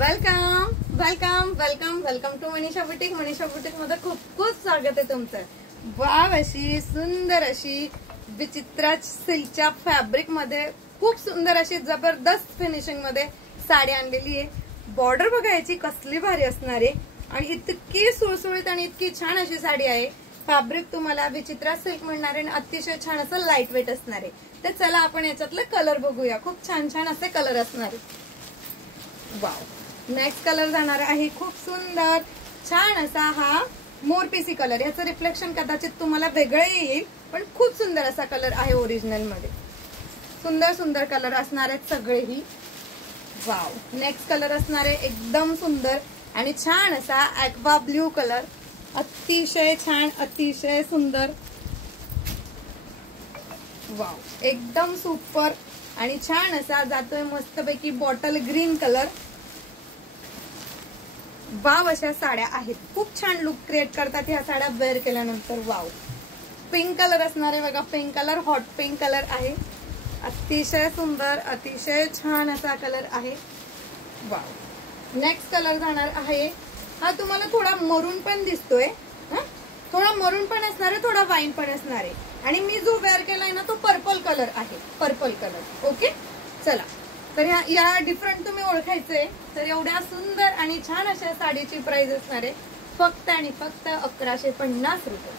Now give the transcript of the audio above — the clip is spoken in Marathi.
Welcome welcome welcome welcome to Manisha boutique. Manisha boutique मध्ये खूप खूप स्वागत आहे तुमचं. वाव, अशी सुंदर अशी विचित्र सिल्कच्या फॅब्रिक मध्ये खूप सुंदर अशी जबरदस्त फिनिशिंग मध्ये साडी आणलेली आहे. बॉर्डर बघायची कसली भारी असणार आहे आणि इतकी सुळसुळीत आणि इतकी छान अशी साडी आहे. फॅब्रिक तुम्हाला विचित्र सिल्क म्हणणार आहे आणि अतिशय छान असं लाईट वेट असणार आहे. तर चला आपण याच्यातले कलर बघूया. खूप छान छान असे कलर असणार आहे. वाव, नेक्स्ट कलर जाणार आहे खूप सुंदर छान असा हा मोरपीसी कलर. याचं रिफ्लेक्शन कदाचित तुम्हाला वेगळं येईल पण खूप सुंदर असा कलर आहे. ओरिजिनल मध्ये सुंदर सुंदर कलर असणार आहेत सगळेही. वाव, नेक्स्ट कलर असणार आहे एकदम सुंदर आणि छान असा ॲक्वा ब्ल्यू कलर. अतिशय छान, अतिशय सुंदर. वाव, एकदम सुपर आणि छान असा जातोय मस्तपैकी बॉटल ग्रीन कलर. वाव, अशा साड्या आहेत. खूप छान लुक क्रिएट करतात ह्या साड्या वेअर केल्यानंतर. वाव, पिंक कलर असणार आहे बघा. Pink colour, hot pink colour आहे. अतिशय सुंदर, अतिशय छान असा कलर आहे. वाव, नेक्स्ट कलर जाणार आहे हा तुम्हाला थोडा मरून पण दिसतोय. थोडा मरून पण असणार आहे, थोडा वाईन पण असणार आहे आणि मी जो वेअर केलाय ना तो पर्पल कलर आहे. Purple colour. ओके, चला. तर या डिफरंट तुम्ही ओळखायचंय. तर एवढ्या सुंदर आणि छान अशा साडीची प्राइस असणार आहे फक्त आणि फक्त 1150 रुपये.